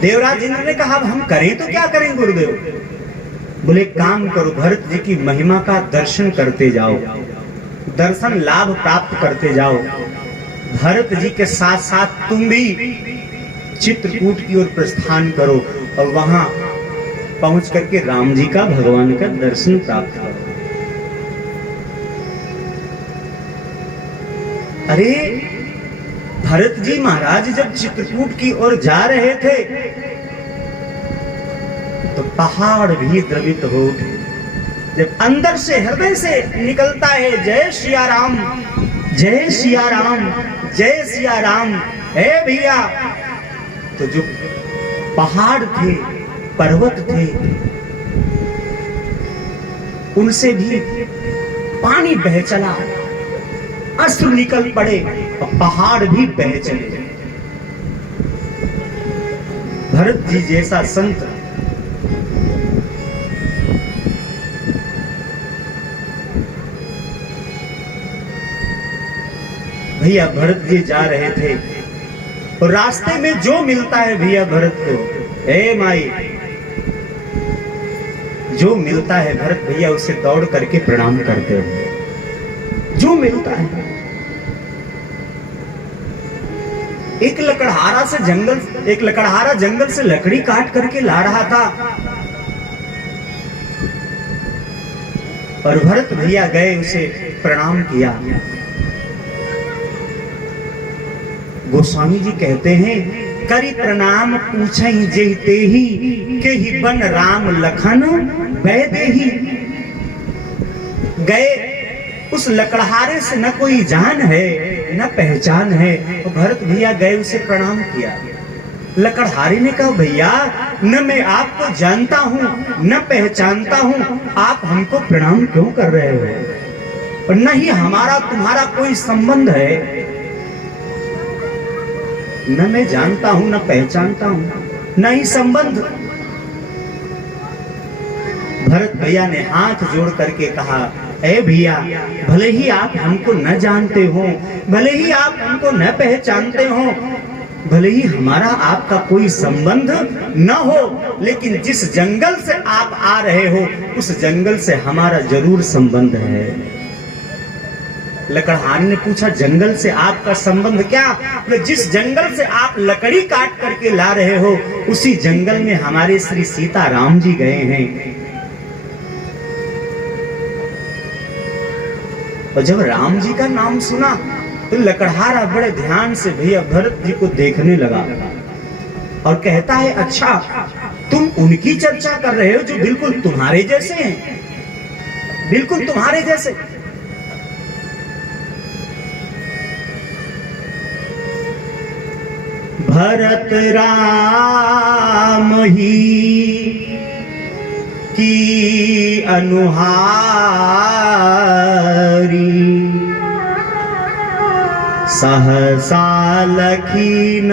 देवराज इंद्र ने कहा अब हम करें तो क्या करें गुरुदेव? बोले काम करो, भरत जी की महिमा का दर्शन करते जाओ, दर्शन लाभ प्राप्त करते जाओ। भरत जी के साथ साथ तुम भी चित्रकूट की ओर प्रस्थान करो और वहां पहुंच करके राम जी का, भगवान का दर्शन प्राप्त करो। अरे भरत जी महाराज जब चित्रकूट की ओर जा रहे थे तो पहाड़ भी द्रवित हो उठे। जब अंदर से, हृदय से निकलता है जय सिया राम, जय सिया राम, जय सिया राम, हे भैया, तो जो पहाड़ थे, पर्वत थे, उनसे भी पानी बह चला, अश्रु निकल पड़े और पहाड़ भी बह चले। भरत जी जैसा संत भैया, भरत जी जा रहे थे और रास्ते में जो मिलता है भैया भरत को, हे माई, जो मिलता है भरत भैया उसे दौड़ करके प्रणाम करते हो, जो मिलता है। एक लकड़हारा जंगल से लकड़ी काट करके ला रहा था और भरत भैया गए, उसे प्रणाम किया। गोस्वामी जी कहते हैं करी प्रणाम पूछई जेते ही के ही बन राम लखन वैदेही। गए, उस लकड़हारे से न कोई जान है न पहचान है, तो भरत भैया गए, उसे प्रणाम किया। लकड़हारे ने कहा भैया न मैं आपको जानता हूं न पहचानता हूं, आप हमको प्रणाम क्यों कर रहे हो? और न ही हमारा तुम्हारा कोई संबंध है, न मैं जानता हूं न पहचानता हूं, न ही संबंध। भरत भैया ने हाथ जोड़ करके कहा, ए भैया, भले ही आप हमको न जानते हो, भले ही आप हमको न पहचानते हो, भले ही हमारा आपका कोई संबंध न हो, लेकिन जिस जंगल से आप आ रहे हो उस जंगल से हमारा जरूर संबंध है। लकड़हारे ने पूछा जंगल से आपका संबंध क्या? तो जिस जंगल से आप लकड़ी काट करके ला रहे हो उसी जंगल में हमारे श्री सीता राम जी गए हैं। और जब राम जी का नाम सुना तो लकड़हारा बड़े ध्यान से भैया भरत जी को देखने लगा और कहता है अच्छा, तुम उनकी चर्चा कर रहे हो जो बिल्कुल तुम्हारे जैसे हैं, बिल्कुल तुम्हारे जैसे। भरत राम ही की अनुहारी, सहसा लखी न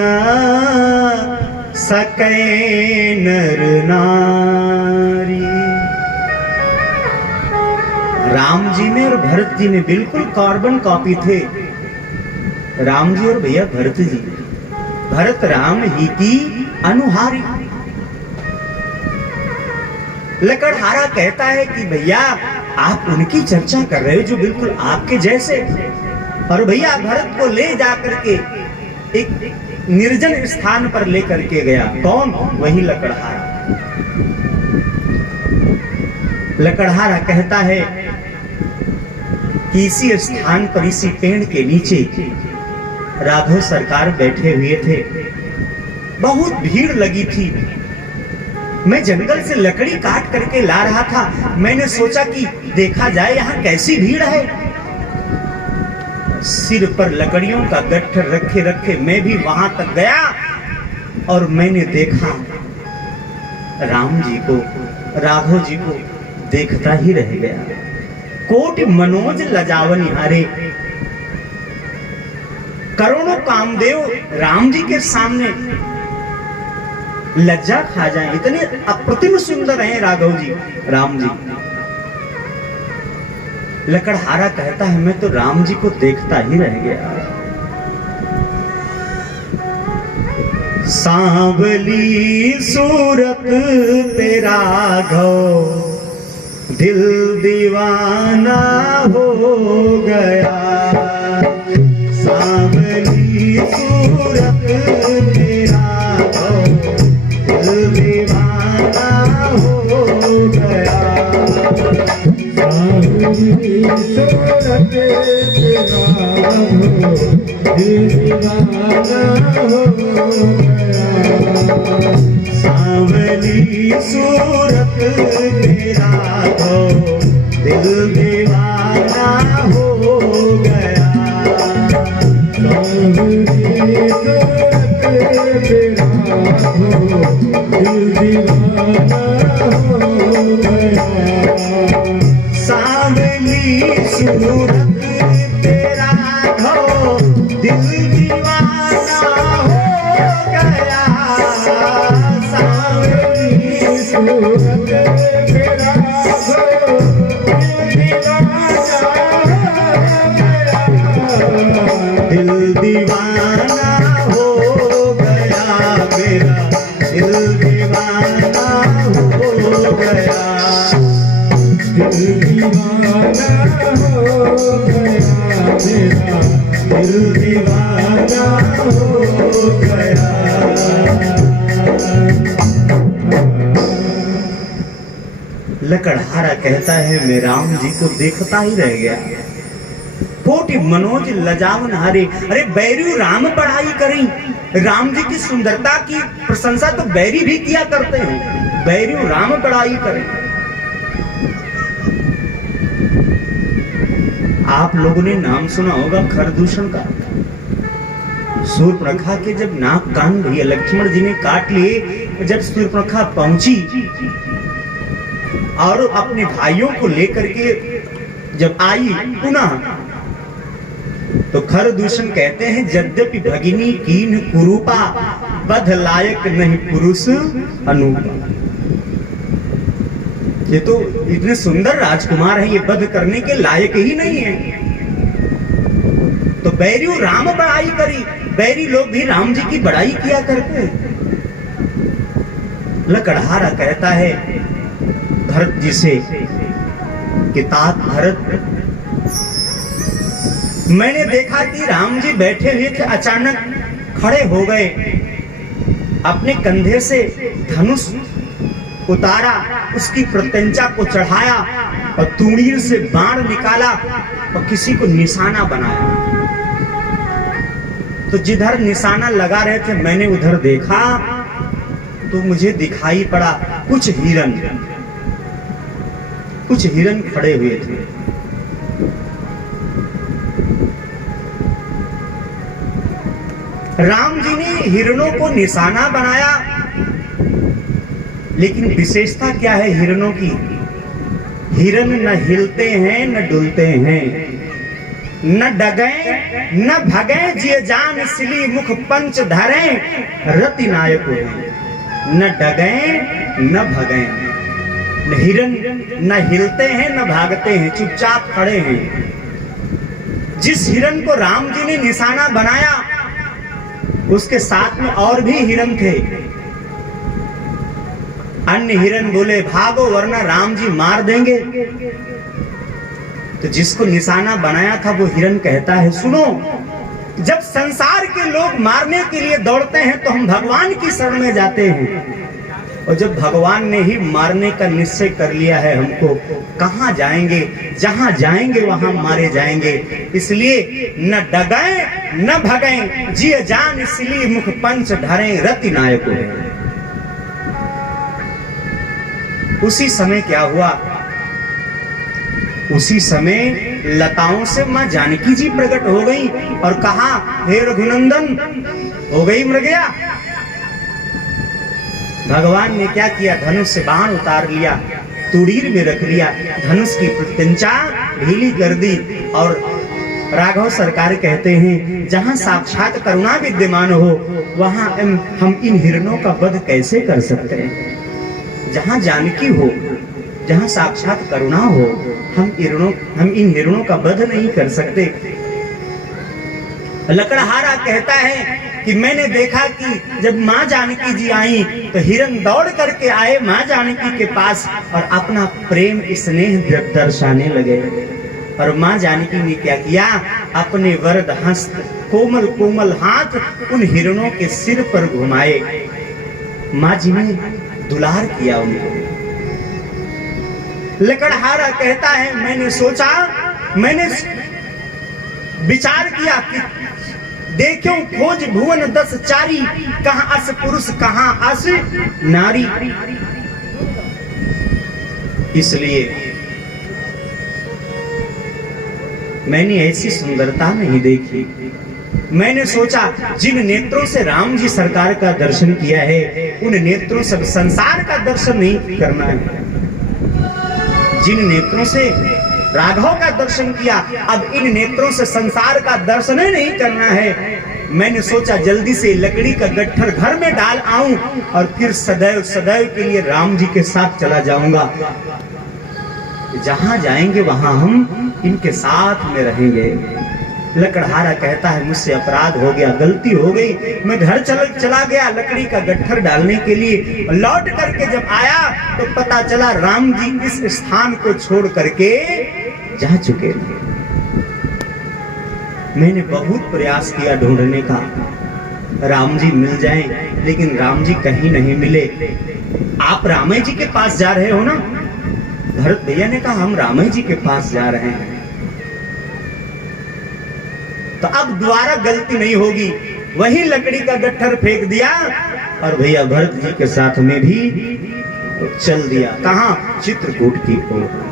सकै नर नारी। राम जी में और भरत जी में बिल्कुल कार्बन कॉपी थे। राम जी और भैया भरत जी, भरत राम ही की अनुहारी। लकड़हारा कहता है कि भैया आप उनकी चर्चा कर रहे हो जो बिल्कुल आपके जैसे। और भैया भरत को ले जाकर के एक निर्जन स्थान पर लेकर के गया। कौन? वही लकड़हारा। लकड़हारा कहता है कि इसी स्थान पर, इसी पेड़ के नीचे राघव सरकार बैठे हुए थे। बहुत भीड़ लगी थी। मैं जंगल से लकड़ी काट करके ला रहा था, मैंने सोचा कि देखा जाए यहाँ कैसी भीड़ है। सिर पर लकड़ियों का गट्ठर रखे रखे मैं भी वहां तक गया और मैंने देखा राम जी को, राघव जी को देखता ही रह गया। कोटि मनोज लजावनी हारे। करोड़ों कामदेव राम जी के सामने लज्जा खा जाए, इतने अप्रतिम सुंदर हैं राघव जी, राम जी। लकड़हारा कहता है मैं तो राम जी को देखता ही रह गया। सांवली सूरत तेरा घो दिल दीवाना हो गया। सांवली सूरत तेरा घो दिल दीवाना हो गया। सांवली सूरत तेरा घो दिल दीवाना हो गया। सांवली सूरत तेरा घो दिल दीवाना हो गया। सांवली सूरत तेरा घो दिल दीवाना हो गया। सांवली सूरत तेरा घो दिल दीवाना हो गया। सांवली सूरत तेरा घो दिल दीवाना हो गया। दिल दीवाना हो गया। दिल दीवाना हो गया मेरा। दिल दीवाना हो गया। लकड़हारा कहता है मैं राम जी को देखता ही रह गया। कोटि मनोज लजावन हरे। अरे बैरू राम पढ़ाई करी। राम जी की सुंदरता की प्रशंसा तो बैरी भी किया करते हैं। बैरू राम पढ़ाई करें। आप लोगों ने नाम सुना होगा खरदूषण का। सूर्पणखा के जब नाक कान भैया लक्ष्मण जी ने काट लिए, जब सूर्पणखा पहुंची और अपने भाइयों को लेकर के जब आई पुनः, तो खरदूषण कहते हैं यद्यपि भगिनी कीन कुरूपा बध लायक नहीं पुरुष अनूपा। ये तो इतने सुंदर राजकुमार हैं, ये वध करने के लायक ही नहीं है। तो बैरी राम बड़ाई करी। बैरी लोग भी राम जी की बड़ाई किया करते हैं। लकड़हारा कहता है भरत जी से कि तात भरत, मैंने देखा कि राम जी बैठे हुए थे, अचानक खड़े हो गए, अपने कंधे से धनुष उतारा, उसकी प्रत्यंचा को चढ़ाया और तूणीर से बाण निकाला और किसी को निशाना बनाया। तो जिधर निशाना लगा रहे थे मैंने उधर देखा तो मुझे दिखाई पड़ा कुछ हिरन खड़े हुए थे। राम जी ने हिरणों को निशाना बनाया, लेकिन विशेषता क्या है हिरणों की? हिरन न हिलते हैं न डुलते हैं, न डगे न भगे, जिय जान सिली मुख पंच धरे, रति नायक न डगे न भगे। हिरन न हिलते हैं न भागते हैं, चुपचाप खड़े हैं। जिस हिरन को राम जी ने निशाना बनाया उसके साथ में और भी हिरन थे। अन्य हिरन बोले भागो वरना राम जी मार देंगे। तो जिसको निशाना बनाया था वो हिरन कहता है सुनो, जब संसार के लोग मारने के लिए दौड़ते हैं तो हम भगवान की शरण में जाते हैं, और जब भगवान ने ही मारने का निश्चय कर लिया है हमको, कहां जाएंगे? जहां जाएंगे वहां मारे जाएंगे। इसलिए न डगे न भगे, जिय जान सिली मुख पंच धरे, रति नायक। उसी समय क्या हुआ? उसी समय लताओं से मां जानकी जी प्रकट हो गई और कहा हे रघुनंदन, हो गई मृगया। भगवान ने क्या किया? धनुष से बाण उतार लिया, तुड़ीर में रख लिया, धनुष की प्रत्यंचा ढीली कर दी। और राघव सरकार कहते हैं जहां साक्षात करुणा विद्यमान हो वहां हम इन हिरणों का वध कैसे कर सकते हैं? जहां जानकी हो, जहां साक्षात करुणा हो, हम इन हिरणों का वध नहीं कर सकते। लकड़हारा कहता है कि मैंने देखा कि जब माँ जानकी जी आई तो हिरन दौड़ करके आए माँ जानकी के पास और अपना प्रेम स्नेह दर्शाने लगे। और माँ जानकी ने क्या किया, अपने वरद हस्त कोमल कोमल हाथ उन हिरणों के सिर पर घुमाए। माँ जी ने दुलार किया उनको। लकड़हारा कहता है, मैंने सोचा, मैंने विचार किया कि देखो खोज भुवन 10 चारी, कहाँ अस पुरुष कहाँ अस नारी। इसलिए मैंने ऐसी सुंदरता नहीं देखी। मैंने सोचा जिन नेत्रों से राम जी सरकार का दर्शन किया है, उन नेत्रों से संसार का दर्शन नहीं करना है। जिन नेत्रों से राघव का दर्शन किया, अब इन नेत्रों से संसार का दर्शन ही नहीं करना है। मैंने सोचा जल्दी से लकड़ी का गट्ठर घर में डाल आऊं और फिर सदैव सदैव के लिए राम जी के साथ चला जाऊंगा। जहां जाएंगे वहां हम इनके साथ में रहेंगे। लकड़हारा कहता है, मुझसे अपराध हो गया, गलती हो गई। मैं घर चला गया लकड़ी का गट्ठर डालने के लिए। लौट करके जब आया तो पता चला राम जी इस स्थान को छोड़ करके जा चुके थे। मैंने बहुत प्रयास किया ढूंढने का, राम जी मिल जाएं, लेकिन राम जी कहीं नहीं मिले। आप रामय जी के पास जा रहे हो ना? भरत भैया ने कहा, हम रामय जी के पास जा रहे हैं। तो अब दोबारा गलती नहीं होगी। वही लकड़ी का गट्ठर फेंक दिया और भैया भरत जी के साथ में भी चल दिया। कहां? चित्रकूट की ओर।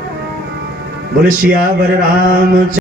बोले सियावर राम।